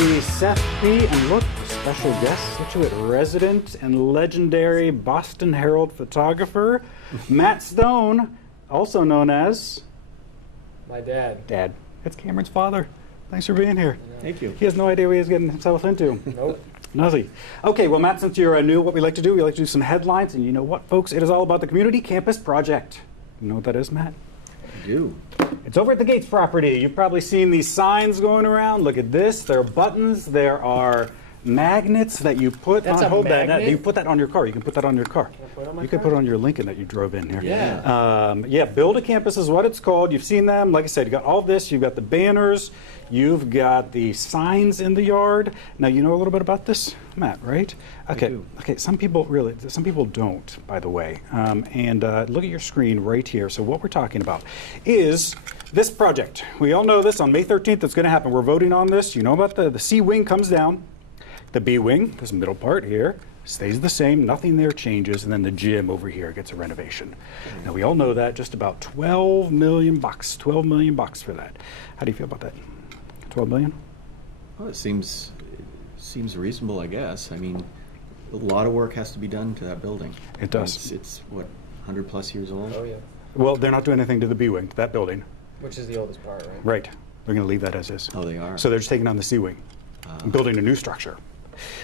me Seth B. and look, a special guest, Scituate resident and legendary Boston Herald photographer, Matt Stone, also known as... My dad. Dad. It's Cameron's father. Thanks for being here. Thank you. He has no idea what he's getting himself into. Nope. Nuzzy. Okay, well, Matt, since you're new, what we like to do, we like to do some headlines, and you know what, folks? It is all about the Community Campus Project. You know what that is, Matt? I do. It's over at the Gates property. You've probably seen these signs going around. Look at this. There are buttons. There are magnets that you put That's on. a Hold that. magnet? You put that on your car. You can put that on your car. Can I put it on my You can car? put it on your Lincoln that you drove in here. Yeah. Yeah, Build a Campus is what it's called. You've seen them. Like I said, you got all this. You've got the banners. You've got the signs in the yard. Now, you know a little bit about this, Matt, right? Okay. do. Okay. Some people don't, by the way. And look at your screen right here. So what we're talking about is this project. We all know this. On May 13th, it's going to happen. We're voting on this. You know about the C wing comes down. The B wing, this middle part here, stays the same. Nothing there changes. And then the gym over here gets a renovation. Now, we all know that. Just about $12 million. $12 million for that. How do you feel about that? 12 million? Well, it seems reasonable, I guess. I mean, a lot of work has to be done to that building. It does. It's what, 100 plus years old? Oh, yeah. Well, they're not doing anything to the B wing, to that building. Which is the oldest part, right? Right. They're going to leave that as is. Oh, they are. So they're just taking on the C wing and building a new structure.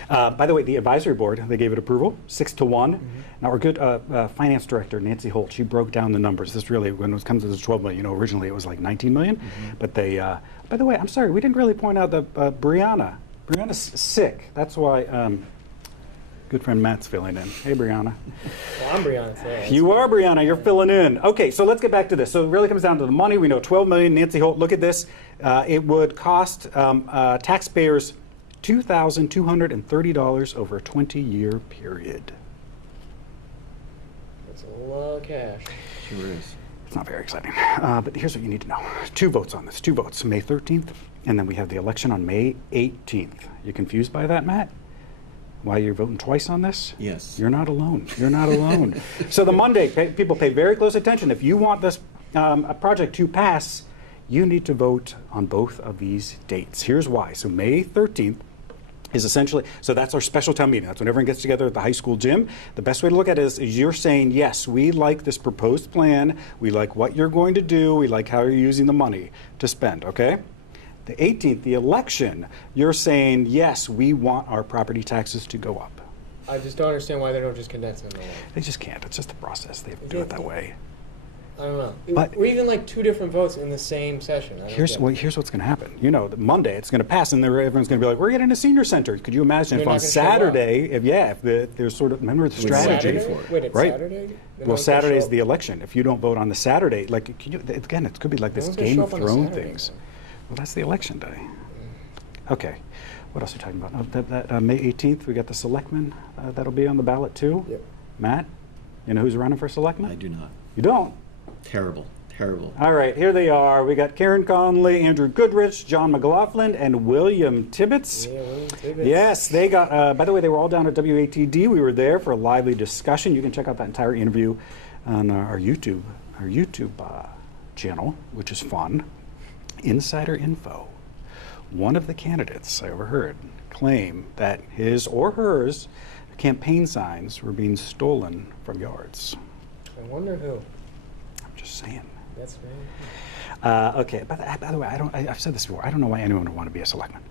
By the way, the advisory board, they gave it approval, 6-1. Now, our good finance director, Nancy Holt, she broke down the numbers. This really, when it comes to the 12 million, you know, originally it was like 19 million. But they, by the way, I'm sorry, we didn't really point out that Brianna's sick. That's why good friend Matt's filling in. Hey, Brianna. Well, I'm Brianna today. You are Brianna, you're filling in. Okay, so let's get back to this. So it really comes down to the money. We know 12 million, Nancy Holt, look at this. It would cost taxpayers $2,230 over a 20-year period. That's a lot of cash. Sure is. It's not very exciting. But here's what you need to know. 2 votes on this. 2 votes, May 13th, and then we have the election on May 18th. You confused by that, Matt? Why you're voting twice on this? Yes. You're not alone. You're not alone. So the Monday, people pay very close attention. If you want this project to pass, you need to vote on both of these dates. Here's why. So May 13th is essentially, so that's our special town meeting. That's when everyone gets together at the high school gym. The best way to look at it is you're saying, yes, we like this proposed plan. We like what you're going to do. We like how you're using the money to spend, okay? The 18th, the election, you're saying, yes, we want our property taxes to go up. I just don't understand why they don't just condense them in the They just can't. It's just the process. They do it that way. I don't know. But- Or even like 2 different votes in the same session. I don't Here's get here's what's going to happen. You know, the Monday it's going to pass, and everyone's going to be like, "We're getting a senior center." Could you imagine They're if on not gonna show up. Saturday, if there's sort of remember the it. strategy? Saturday? for it. Wait, it's Right. Saturday? Well, Saturday is the election. If you don't vote on the Saturday, like can you, again, it could be like this No one's gonna Game show of up on a Thrones Saturday, things. though. Well, that's the election day. Okay, what else are we talking about? May 18th, we got the selectmen. That'll be on the ballot too. Yep. Matt, you know who's running for selectman? I do not. You don't. Terrible. All right, here they are. We got Karen Conley, Andrew Goodrich, John McLaughlin, and William Tibbetts. Yeah, William Tibbetts. Yes, they got, by the way, they were all down at WATD. We were there for a lively discussion. You can check out that entire interview on our YouTube channel, which is fun. Insider info. One of the candidates, I overheard, claim that his or hers campaign signs were being stolen from yards. I wonder who. I'm just saying. That's right. Okay, by the way, I've said this before. I don't know why anyone would want to be a selectman.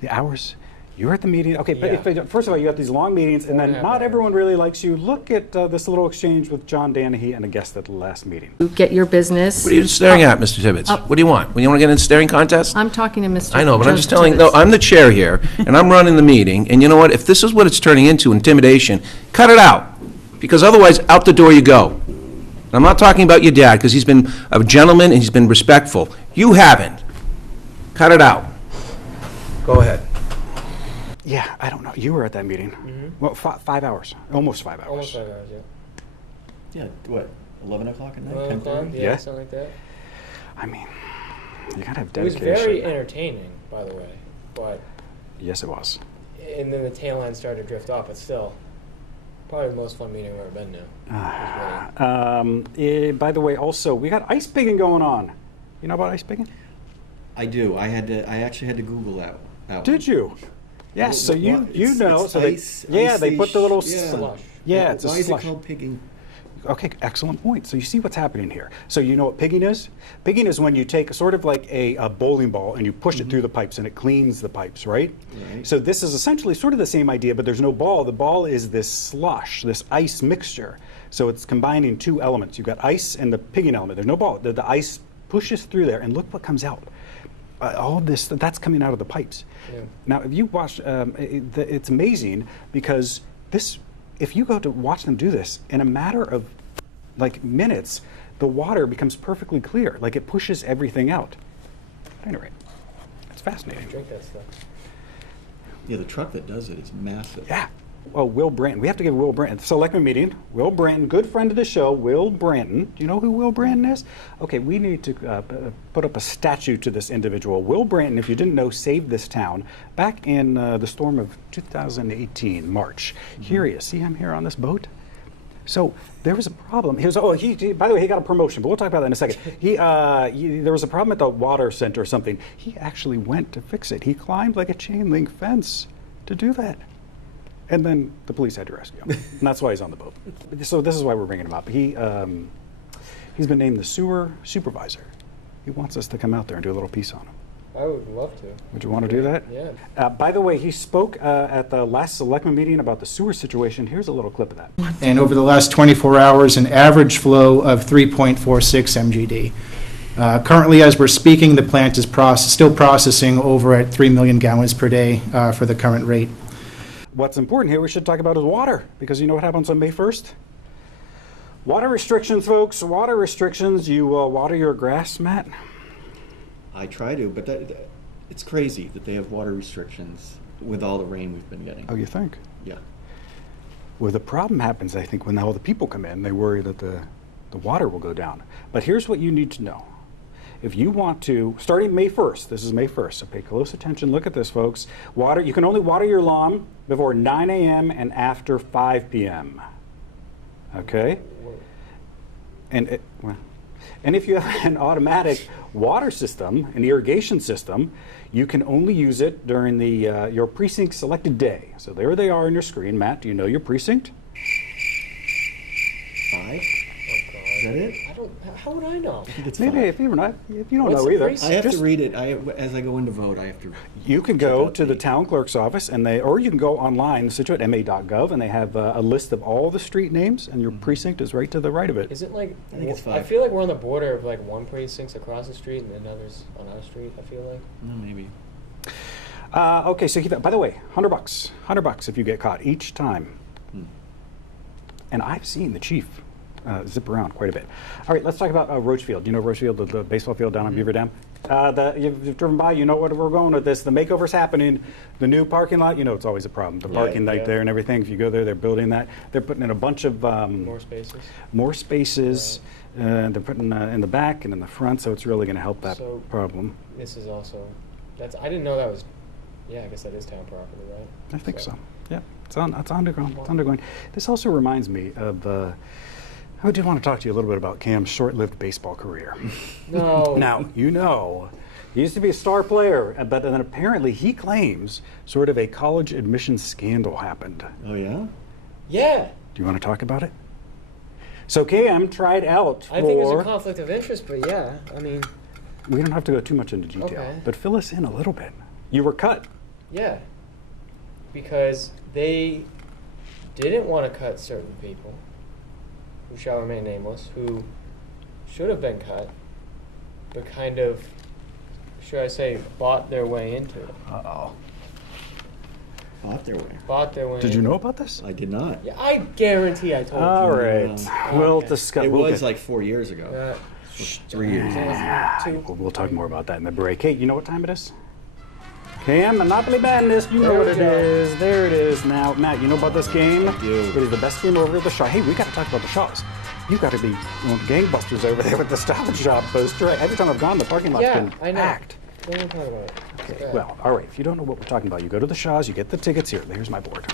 The hours, you're at the meeting. Okay, Yeah. but first of all, you got these long meetings, and then 4.5 not hours. everyone really likes you. Look at this little exchange with John Danahy and a guest at the last meeting. Get your business. What are you staring at, Mr. Tibbetts? What do you want? You want to get in a staring contest? I'm talking to Mr. I know, but I'm just Judge telling, no, Tibbetts. I'm the chair here, and I'm running the meeting, and you know what? If this is what it's turning into, intimidation, cut it out, because otherwise, out the door you go. I'm not talking about your dad, because he's been a gentleman and he's been respectful. You haven't. Cut it out. Go ahead. Yeah, I don't know. You were at that meeting. Well, 5 hours, almost 5 hours. Almost 5 hours, yeah. Yeah, what, 11 o'clock at night? 11 o'clock? 10:30? Yeah, Yeah. something like that. I mean, you gotta have It was dedication. very entertaining, by the way. But Yes, it was. and then the tail end started to drift off, but still, probably the most fun meeting I've ever been to. It was really- By the way, also, we got ice pigging going on. You know about ice pigging? I do. I actually had to Google that That Did one. you? Yes, so you It's- know. it's So they, ice- yeah, they put the little ice-ish, Slush. Yeah, it's a Why is slush. it called pigging? Okay, excellent point. So you see what's happening here. So you know what pigging is? Pigging is when you take sort of like a bowling ball and you push it through the pipes and it cleans the pipes, right? Right. So this is essentially sort of the same idea, but there's no ball. The ball is this slush, this ice mixture. So it's combining two elements. You've got ice and the pigging element. There's no ball. The ice pushes through there, and look what comes out. All this, that's coming out of the pipes. Yeah. Now, if you watch, it's amazing because this, if you go to watch them do this, in a matter of like minutes, the water becomes perfectly clear. Like it pushes everything out. At any rate, it's fascinating. Drink that stuff. Yeah, the truck that does it is massive. Yeah. Well, Will Branton. We have to give Will Branton. Selectman meeting. Will Branton, good friend of the show. Will Branton. Do you know who Will Branton is? Okay, we need to put up a statue to this individual. Will Branton, if you didn't know, saved this town back in the storm of 2018, March. Here he is. See him here on this boat? So there was a problem. He was, by the way, he got a promotion, but we'll talk about that in a second. There was a problem at the water center or something. He actually went to fix it. He climbed like a chain link fence to do that. And then the police had to rescue him. And that's why he's on the boat. So this is why we're bringing him up. He's been named the sewer supervisor. He wants us to come out there and do a little piece on him. I would love to. Would you want to do that? Yeah. By the way, he spoke at the last selectman meeting about the sewer situation. Here's a little clip of that. And over the last 24 hours, an average flow of 3.46 MGD. Currently, as we're speaking, the plant is still processing over at 3 million gallons per day for the current rate. What's important here, we should talk about is water, because you know what happens on May 1st? Water restrictions, folks. Water restrictions. You water your grass, Matt? I try to, but it's crazy that they have water restrictions with all the rain we've been getting. Oh, you think? Yeah. Well, the problem happens, I think, when all the people come in, they worry that the water will go down. But here's what you need to know. If you want to, starting May 1st, this is May 1st, so pay close attention, look at this, folks. Water, you can only water your lawn before 9 a.m. and after 5 p.m. Okay? And if you have an automatic water system, an irrigation system, you can only use it during the your precinct selected day. So there they are on your screen. Matt, do you know your precinct? 5? Oh, Is that it? how would I know? I think it's Maybe 5. if you don't What's know the either. precinct? I have just- to read it. As I go in to vote, I have to. You can check go out to the town clerk's office, or you can go online, situatema.gov, and they have a list of all the street names, and your precinct is right to the right of it. Is it like? I think it's I 5. feel like we're on the border of like one precinct's across the street and another's on our street. I feel like. No, maybe. Okay, so keep that. By the way, $100 if you get caught each time. Hmm. And I've seen the chief zip around quite a bit. All right, let's talk about Roachfield. Do you know Roachfield, the baseball field down on Beaver Dam? You've driven by, you know what we're going with this. The makeover's happening. The new parking lot, you know it's always a problem. The parking Yeah. right there and everything. If you go there, they're building that. They're putting in a bunch of More spaces. more spaces. They're putting in the back and in the front, so it's really going to help that So- problem. This is also. I didn't know that was. Yeah, I guess that is town property, right? I think so. Yeah, it's underground. It's undergoing. This also reminds me of. I did want to talk to you a little bit about Cam's short-lived baseball career. No. Now, you know, he used to be a star player, but then apparently he claims sort of a college admissions scandal happened. Oh yeah. Yeah. Do you want to talk about it? So Cam tried out I think there's for. a conflict of interest, but yeah, I mean, We don't have to go too much into detail, Okay. but fill us in a little bit. You were cut. yeah, because they didn't want to cut certain people, who shall remain nameless, who should have been cut, but kind of, should I say, bought their way into it. Uh-oh. Bought their way. Bought their way. Did you in. know about this? I did not. Yeah, I guarantee I told All you. right. No. We'll Okay. discuss. It we'll was get- like 4 years ago. 3 years. We'll talk more about that in the break. Hey, you know what time it is? Cam, Monopoly Madness, you know There what we it go. is. There it is. Now, Matt, you know about this game? I do. It is the best game over at the Shaw. Hey, we got to talk about the Shaws. You got to be gangbusters over there with the Stop and Shop poster. Every time I've gone, the parking lot's Yeah, been I know. packed. Don't even talk about it. It's Okay, bad. well, all right. If you don't know what we're talking about, you go to the Shaws, you get the tickets here. Here's my board.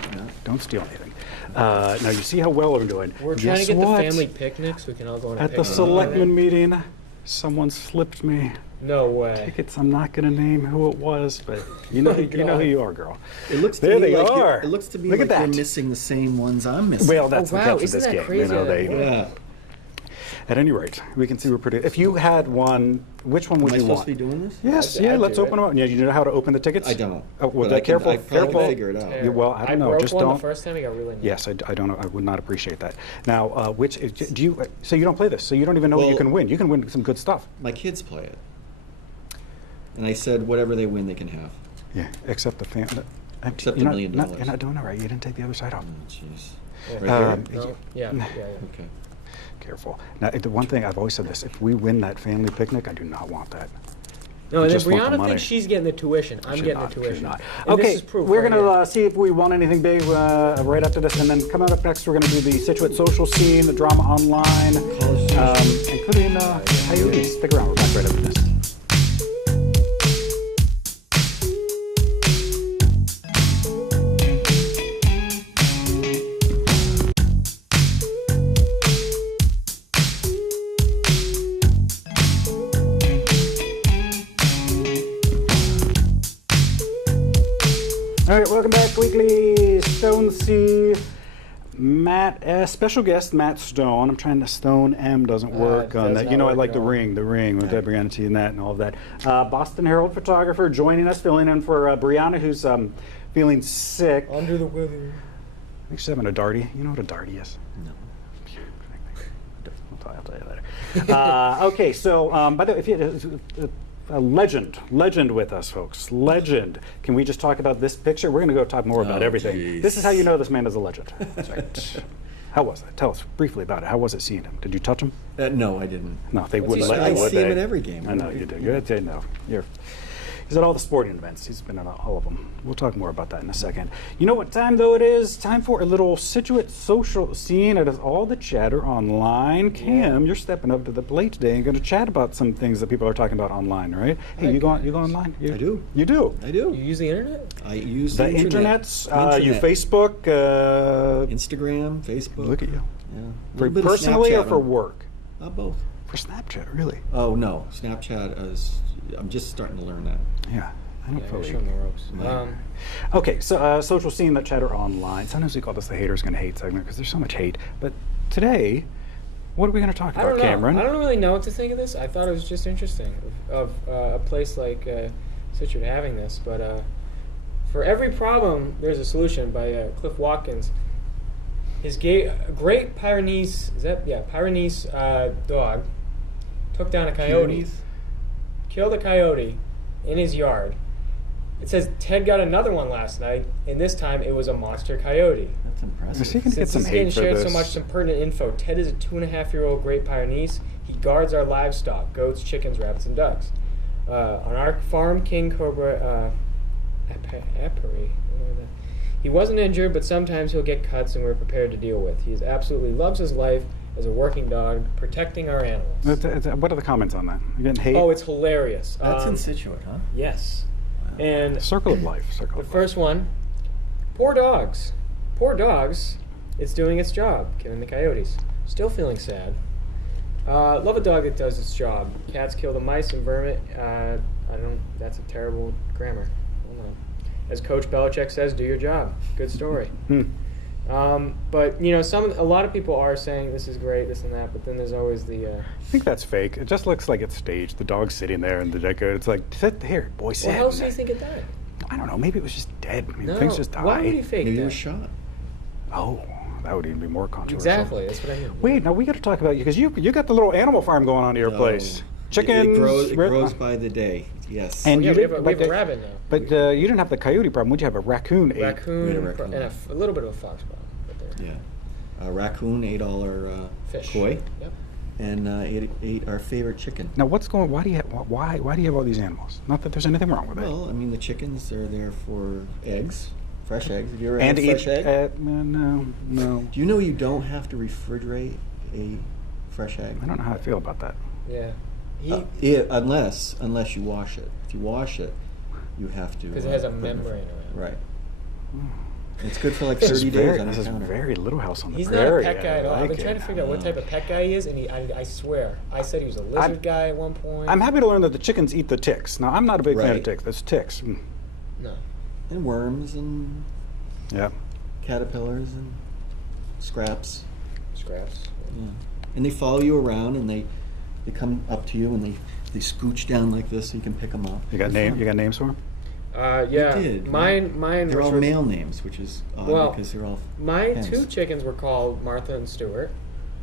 Don't steal anything. Now, you see how well I'm doing. We're trying Guess to get what? the family picnic so we can all go on a At the picnic. selectmen meeting, someone slipped me No way. Tickets, I'm not going to name who it was, but you know, you know who you are, girl. It looks to There me they like are. it looks to me Look at like you're that. missing the same ones I'm missing. Well, that's Oh, the wow, catch of isn't this that game. crazy? yeah. At any rate, we can see we're pretty. If you had one, which one would Am I you supposed want? to be doing this? Yes, I'd yeah. do Let's it. open them up. Yeah, you know how to open the tickets? I don't. Oh, well, But I can- careful, I probably careful. can figure it out. Terrible. Yeah, well, I don't know, broke just one don't- the first time. I got really mad. Yes, I don't know. I would not appreciate that. Now, which do you? So you don't play this, so you don't even know what you Well- can win. You can win some good stuff. My kids play it. And I said whatever they win, they can have. Yeah, except the fan. Except you're $1 million. You're not doing it right. You didn't take the other side off. Oh, jeez. Yeah. Right here? No? Yeah. Okay. Careful. Now, the one thing I've always said this: if we win that family picnic, I do not want that. No, and then just want the Brianna money. thinks she's getting the tuition. I'm Should getting not, the should tuition. not. And Okay, this is proof we're right going here. to see if we won anything big right after this, and then coming up next, we're going to do the Scituate social scene, the drama online, including Coyotes. Stick around. We're back right after this. All right, welcome back, Weekly. Stone C. Matt, special guest Matt Stone. I'm trying to Stone M doesn't work on does that. not You know, I work like at the all. ring with Brianna T and that and all of that. Boston Herald photographer joining us, filling in for Brianna, who's feeling sick. I Under the weather. think she's having a darty. You know what a darty is? No. I'll tell you later. Okay, so by the way, if you a legend with us, folks. Legend. Can we just talk about this picture? We're going to go talk more about Oh, everything. geez. This is how you know this man is a legend. That's right. How was it? Tell us briefly about it. How was it seeing him? Did you touch him? No, I didn't. No, they What's wouldn't he let say? you, I would see him they? at every game. I know you do. Good. No, he's at all the sporting events. He's been at all of them. We'll talk more about that in a second. You know what time though it is? Time for a little Scituate social scene. It is all the chatter online. Cam, you're stepping up to the plate today and going to chat about some things that people are talking about online, right? Hey, you go online? I do. You do. I do. You use the internet? I use The internet. internets. You Internet. Facebook. Instagram, Facebook. Look at you. Yeah. A For little bit of personally or Snapchat for on- work? Both. For Snapchat, really? Oh no, Snapchat is. I'm just starting to learn that. Yeah. I don't Yeah, you're fully. showing the ropes. Yeah. Okay, so social scene that chatter online. Sometimes we call this the haters gonna hate segment because there's so much hate. But today, what are we gonna talk I about, don't know. Cameron? I don't really know what to think of this. I thought it was just interesting of a place like Scituate having this. But for every problem, there's a solution by Cliff Watkins. His Great Pyrenees, Pyrenees dog took down a coyote, killed a coyote in his yard. It says Ted got another one last night, and this time it was a monster coyote. That's So impressive. you can get Since some this is getting hate for shared this. so much, some pertinent info. Ted is a 2.5-year-old Great Pyrenees. He guards our livestock, goats, chickens, rabbits, and ducks. On our farm, King Cobra Apari. He wasn't injured, but sometimes he'll get cuts, and we're prepared to deal with. He absolutely loves his life as a working dog, protecting our animals. What are the comments on that? You getting hate? Oh, it's hilarious. That's in Scituate, huh? Yes. And Circle of life. Circle the of life. first one, poor dogs. Poor dogs. It's doing its job, killing the coyotes. Still feeling sad. Love a dog that does its job. Cats kill the mice and vermin. That's a terrible grammar. Hold on. As Coach Belichick says, do your job. Good story. But you know, a lot of people are saying this is great, this and that. But then there's always the. I think that's fake. It just looks like it's staged. The dog's sitting there in the deco. It's like, sit here, boy, sit. Well, how else do you think it died? I don't know. Maybe it was just dead. I mean, No. things just die. Why would he fake Maybe that? he was shot. Oh, that would even be more controversial. Exactly. That's what I mean. Wait, now we got to talk about you because you got the little animal farm going on at your No. place. Chickens. It grows by the day. Yes. And Yeah, you we have didn't- a, we have but a the- rabbit now. But you didn't have the coyote problem. Would you have a raccoon? Raccoon, We had a raccoon. and a little bit of a fox problem. But they're Yeah. A raccoon ate all our fish. koi, Yep. and ate our favorite chicken. Now, what's going? Why do you have all these animals? Not that there's anything wrong with it. Well, I mean, the chickens are there for eggs, fresh eggs. Have you ever And had a fresh egg? no. Do you know you don't have to refrigerate a fresh egg? I don't know how I feel about that. Yeah. Unless you wash it. If you wash it, you have to. Because it has a put it in the membrane fridge. around. Right. It's good for like This is 30 days on This your is counter. very Little House on the He's not Prairie. a pet guy at all. I've been like trying it. to figure out what type of pet guy he is, and I swear, I said he was a lizard guy at one point. I'm happy to learn that the chickens eat the ticks. Now, I'm not a big fan of Right. ticks. That's ticks. Mm. No. And worms and Yeah. caterpillars and scraps. Scraps. Yeah. And they follow you around, and they come up to you, and they scooch down like this so you can pick them up. You got They're name? fun. You got names for them? Yeah. We did. Mine. They're which all was- male names, which is odd Well, because they're all. My hens. 2 chickens were called Martha and Stuart,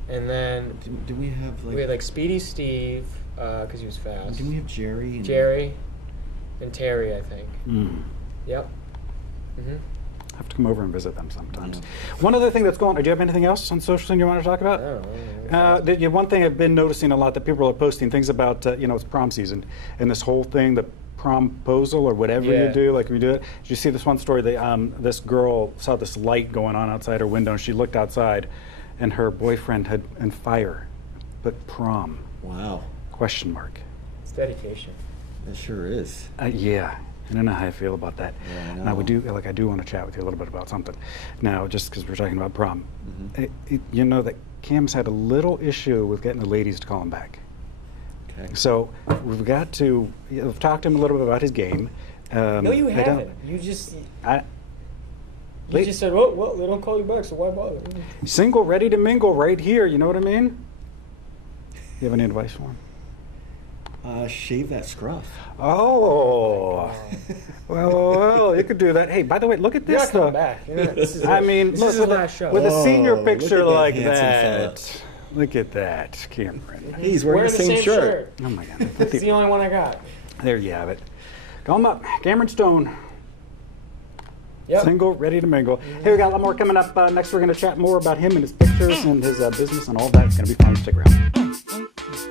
and then Do we have like? we had like Speedy Steve, because he was fast. Do we have Jerry? And Jerry, and Terry, I think. Mm. Yep. Mm-hmm. I have to come over and visit them sometimes. Yeah. One other thing that's going on, do you have anything else on social thing you want to talk I about? don't know. One thing I've been noticing a lot that people are posting things about, it's prom season, and this whole thing, the promposal or whatever you Yeah. do, like we do it. Did you see this one story? This girl saw this light going on outside her window, and she looked outside, and her boyfriend had in fire, but prom, Wow, question mark. It's dedication. that sure is. Yeah, I don't know how I feel about that. Yeah, I Now know. I do want to chat with you a little bit about something. Now, just because we're talking about prom, Mhm. you know that Cam's had a little issue with getting the ladies to call him back. Okay. So we've got to. We've talked to him a little bit about his game. No, you I don't- haven't. You just I, you just said, well, they don't call you back, so why bother? single, ready to mingle, right here. You know what I mean? You have any advice for him? Shave that scruff. Oh, well, you could do that. Hey, by the way, look at You're this. not coming back. This is I it. mean, this look, is his with, last show. with a Whoa, senior look picture at that like handsome that. Look at that, Cameron. He's wearing the same shirt. Oh my God. It's the only one I got. There you have it. Call him up, Cameron Stone. Yep. Single, ready to mingle. Hey, we got a lot more coming up. Next, we're going to chat more about him and his pictures and his business and all that. It's going to be fun. Stick around.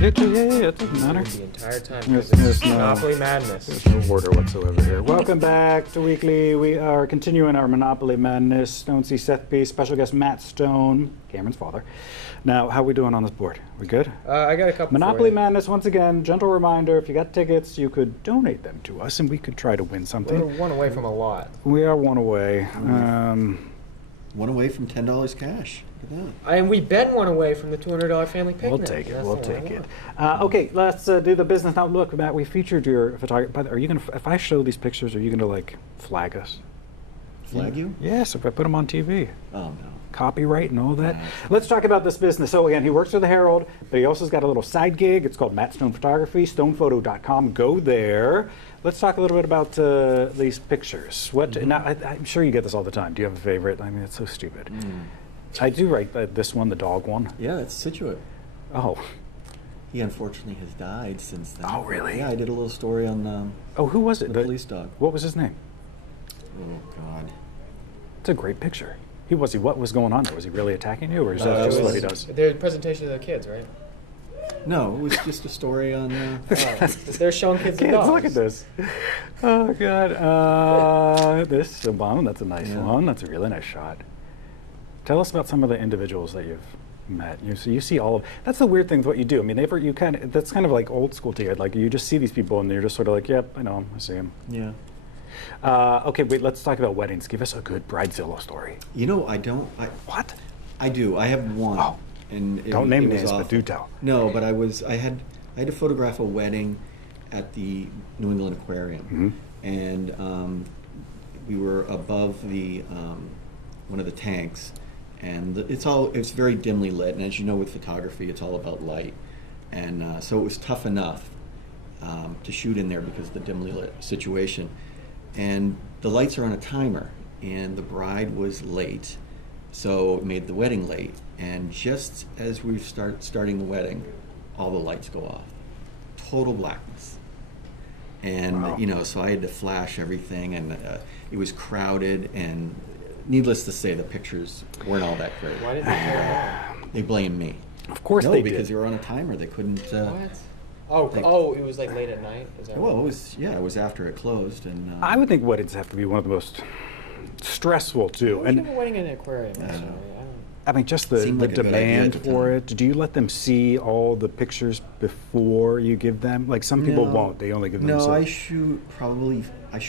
Yeah, it doesn't matter. The entire time. Yes, because yes, it's no. Monopoly Madness. There's no order whatsoever here. Welcome back to Weekly. We are continuing our Monopoly Madness. Stone C. Seth B. Special guest Matt Stone, Cameron's father. Now, how are we doing on this board? We good? I got a couple. Monopoly for you. Madness, once again, gentle reminder, if you got tickets, you could donate them to us and we could try to win We're something. one away from a lot. We are one away. One away from $10 cash. Look at that. And we've been one away from the $200 family picnic. We'll take it. That's We'll the one I take it. want. Okay, let's do the business. Now, look, Matt, we featured your photography. Are you going to, if I show these pictures, are you going to, like, flag us? Flag you? Yes, if I put them on TV. Oh, no. Copyright and all that. Yeah. Let's talk about this business. So again, he works for the Herald, but he also's got a little side gig. It's called Matt Stone Photography, stonephoto.com. Go there. Let's talk a little bit about these pictures. What? Now, I'm sure you get this all the time. Do you have a favorite? I mean, it's so stupid. I do write this one, the dog one. Yeah, that's Scituate. Oh, He unfortunately has died since then. Oh, really? Yeah, I did a little story on oh, who was it? the police dog. What was his name? Oh, God. It's a great picture. What was going on there? Was he really attacking you, or is that it just what was- he does? Their presentation to the kids, right? No, it was just a story on. They're showing kids the Kids, dogs. look at this. Oh, God. This bomb, that's a nice Yeah. one. That's a really nice shot. Tell us about some of the individuals that you've met. You see all of, that's the weird thing with what you do. I mean, that's kind of like old school to you. Like, you just see these people and you're just sort of like, yep, I know 'em, I see them. Yeah. Okay, wait, let's talk about weddings. Give us a good Bridezilla story. You know, I don't. What? I do. I have one. Oh. And Don't name it was names, but awful. do tell. No, but I had to photograph a wedding at the New England Aquarium, and we were above the one of the tanks, and it's very dimly lit. And as you know, with photography, it's all about light, and so it was tough enough to shoot in there because of the dimly lit situation. And the lights are on a timer, and the bride was late, so it made the wedding late. And just as we starting the wedding, all the lights go off. Total blackness. And, Wow. so I had to flash everything, and it was crowded, and needless to say, the pictures weren't all that great. Why didn't they care They blamed me. Of course No, they because did. you were on a timer. They couldn't. about it? What? Oh, it was like late at night? Is that Well, right? it was after it closed, and I would think weddings have to be one of the most stressful too. Why would you And have a wedding in an aquarium? I don't actually? know. I mean, just the Seemed like a good idea demand at the for time. it. Do you let them see all the pictures before you give them? Like some people No. won't. They only give them. No, some. I shoot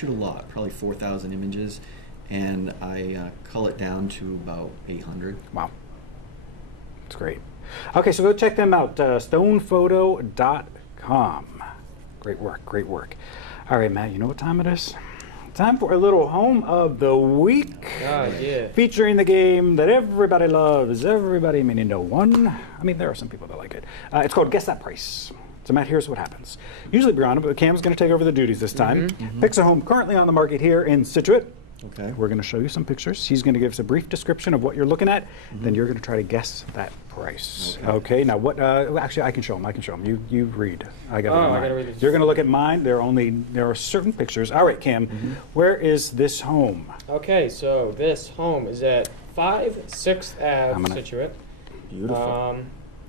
a lot, probably 4,000 images, and I cull it down to about 800. Wow. It's great. Okay, so go check them out, stonephoto.com. Great work, great work. All right, Matt, you know what time it is? Time for a little home of the week. Oh, yeah. Featuring the game that everybody loves, everybody meaning no one. I mean, there are some people that like it. It's called Guess That Price. So Matt, here's what happens. Usually Brianna, but Cam's going to take over the duties this time. Picks a home currently on the market here in Scituate. Okay. We're going to show you some pictures. He's going to give us a brief description of what you're looking at. Then you're going to try to guess that price. Okay. Now, what? Actually, I can show him. You read. I got. Oh, I gotta read this. You're going to look at mine. There are certain pictures. All right, Cam. Where is this home? Okay, so this home is at 5 6th Ave, I'm gonna- Scituate. Beautiful.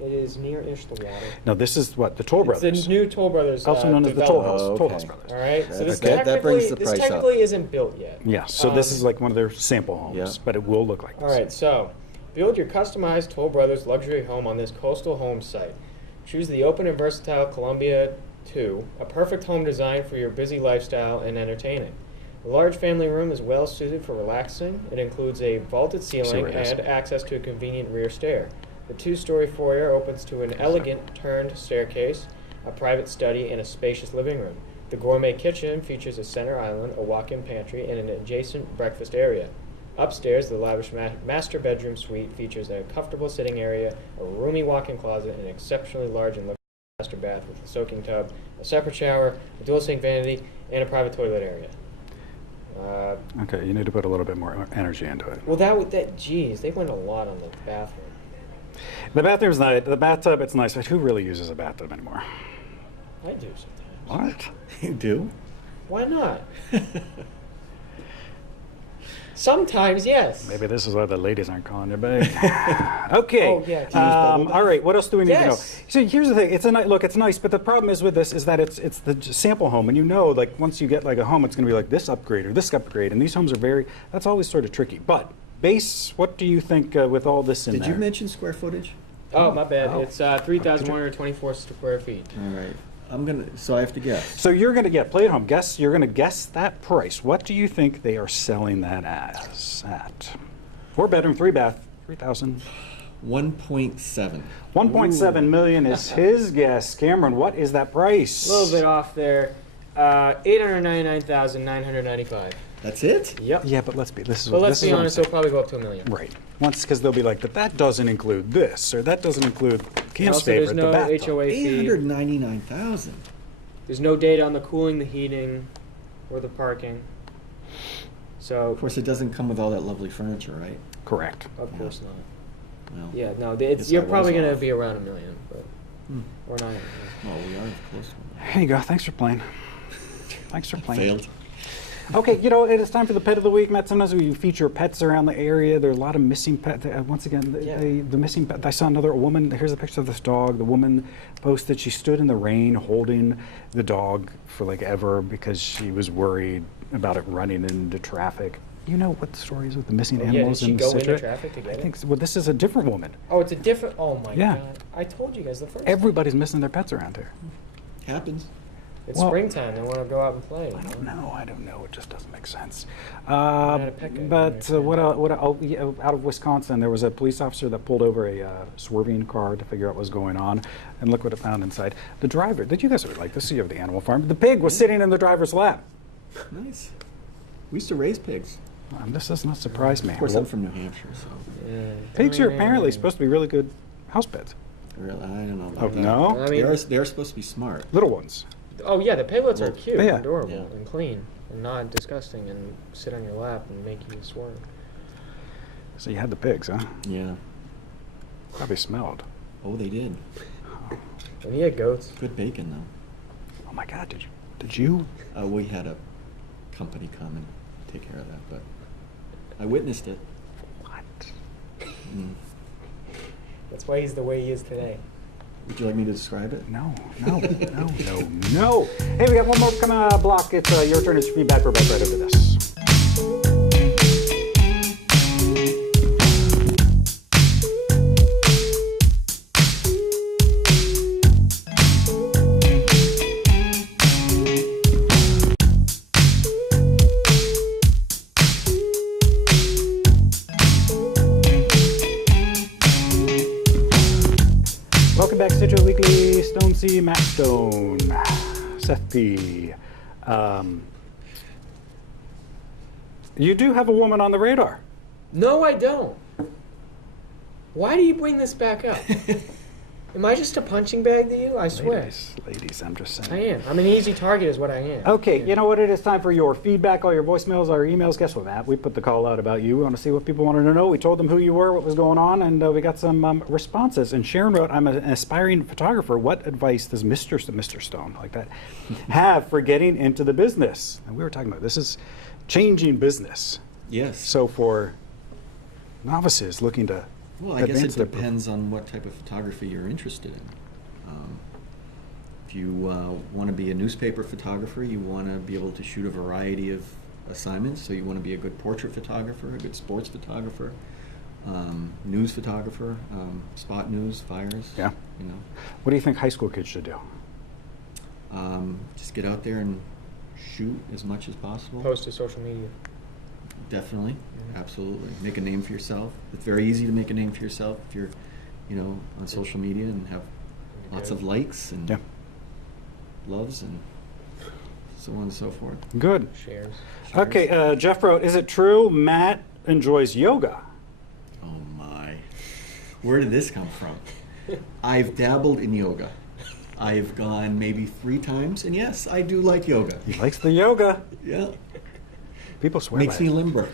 It is near-ish the water. No, this is what the Toll It's Brothers, the new Toll Brothers also known as the Toll House, development. Oh, Toll okay. House Brothers. All right, so this That brings the this price up. technically isn't built yet. Yeah. So this Um, is like one of their sample homes, Yeah. but it will look like this. All right, so build your customized Toll Brothers luxury home on this coastal home site. Choose the open and versatile Columbia 2, a perfect home design for your busy lifestyle and entertaining. The large family room is well suited for relaxing. It includes a vaulted ceiling where it is. and access to a convenient rear stair. The two-story foyer opens to an elegant turned staircase, a private study, and a spacious living room. The gourmet kitchen features a center island, a walk-in pantry, and an adjacent breakfast area. Upstairs, the lavish master bedroom suite features a comfortable sitting area, a roomy walk-in closet, and an exceptionally large and luxurious master bath with a soaking tub, a separate shower, a dual sink vanity, and a private toilet area. Okay, you need to put a little bit more energy into it. Well, geez, they went a lot on the bathroom. The bathroom's nice. The bathtub, it's nice, but who really uses a bathtub anymore? I do sometimes. What? You do? Why not? Sometimes, yes. Maybe this is why the ladies aren't calling you babe. Okay. Oh, yeah, can you bubble All right. What else do we need to know? Yes. So here's the thing. Look, it's nice, but the problem is with this is that it's the sample home, and you know, like once you get like a home, it's going to be like this upgrade or this upgrade, and these homes are that's always sort of tricky. But base, what do you think with all this in Did there? you mention square footage? Oh, my bad. Oh. It's 3,124 square feet. All right. So I have to guess. So you're going to play at home. You're going to guess that price. What do you think they are selling that as at? 4 bedroom, 3 bath, 3,000. 1.7. 1.7 million is his guess. Cameron, what is that price? A little bit off there. 899,995. That's it? Yep. Yeah, but let's be But let's be honest, it'll probably go up to $1 million. Right. Once, because they'll be like, but that doesn't include this, or that doesn't include Cam's Also, there's favorite, no the bathtub. HOA fee. 899,000. There's no data on the cooling, the heating, or the parking. So, Of course, it doesn't come with all that lovely furniture, right? Correct. of course not. Well, Yeah, no, Guess you're that probably was going to off. be around $1 million, but Hmm. or not. Well, we are close to one. Here you go. Thanks for playing. Thanks for playing. Failed. Okay, it is time for the pet of the week, Matt. Sometimes we feature pets around the area. There are a lot of missing pets. Once again, the missing pet. I saw another woman. Here's a picture of this dog. The woman posted she stood in the rain holding the dog for like ever because she was worried about it running into traffic. You know what the story is with the missing Yeah, did animals she in go into Scituate? traffic to get I it? think so. Well, this is a different woman. Oh, it's a different. Oh my Yeah. god! I told you guys the first. Everybody's missing their pets around here. Happens. It's Well, springtime. They want to go out and play. I don't know. It just doesn't make sense. Not a pet guy, But right? out of Wisconsin, there was a police officer that pulled over a swerving car to figure out what was going on, and look what it found inside. The driver, did you guys would like this? You have the animal farm. The pig was sitting in the driver's lap. Nice. We used to raise pigs. This does not surprise me. Of course, I'm from New Hampshire, so Yeah. Pigs are apparently supposed to be really good house pets. really, I don't know Oh, about that. no? I mean, They're supposed to be smart. Little ones. oh yeah, the piglets are Well, cute, yeah. and adorable, Yeah. and clean, and not disgusting, and sit on your lap and make you swerve. So you had the pigs, huh? Yeah. Probably smelled. Oh, they did. And he had goats. Good bacon, though. Oh my God! Did you? We had a company come and take care of that, but I witnessed it. What? Mm. That's why he's the way he is today. Would you like me to describe it? No. Hey, we got one more block. It's your turn. It's feedback. We're about right over this. Welcome back, Scituate Weekly. Stone C. Matt Stone. Seth P. You do have a woman on the radar. No, I don't. Why do you bring this back up? Am I just a punching bag to you? I swear. Ladies, I'm just saying. I am. I'm an easy target is what I am. Okay, you know what? It is time for your feedback, all your voicemails, all your emails. Guess what, Matt? We put the call out about you. We want to see what people wanted to know. We told them who you were, what was going on, and we got some responses. And Sharon wrote, I'm an aspiring photographer. What advice does Mr. Stone, like that, have for getting into the business? And we were talking about this is changing business. Yes. So for novices looking to Well, I guess advance it their depends on what type of photography you're interested in. If you want to be a newspaper photographer, you want to be able to shoot a variety of assignments. So you want to be a good portrait photographer, a good sports photographer, news photographer, spot news, fires. Yeah. You know, What do you think high school kids should do? just get out there and shoot as much as possible. Post to social media. Definitely, absolutely. Make a name for yourself. It's very easy to make a name for yourself if you're, on social media and have lots of likes and Yeah. loves and so on and so forth. Good. Shares. Okay, Jeff wrote, is it true Matt enjoys yoga? Oh my, where did this come from? I've dabbled in yoga. I've gone maybe 3 times, and yes, I do like yoga. He likes the yoga. Yeah, People swear makes by me it. limber.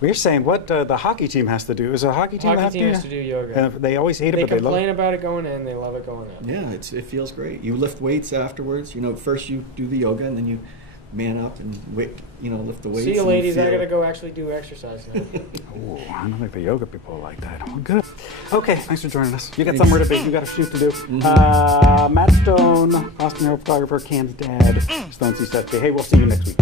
We're saying what the hockey team has to do. Is a hockey team Hockey have team to? has to do yoga. And they always hate it, They but they love complain it. about it going in, they love it going out. Yeah, it feels great. You lift weights afterwards. First you do the yoga, and then you man up and lift the weights. See you, and ladies. I feel- gotta go actually do exercise now. Ooh, I don't think the yoga people are like that. Well, good. Okay, thanks for joining us. You got somewhere to be. You got a shoot to do. Matt Stone, Austin Hill photographer, Cam's dad, Stone C. Seth. Hey, we'll see you next week.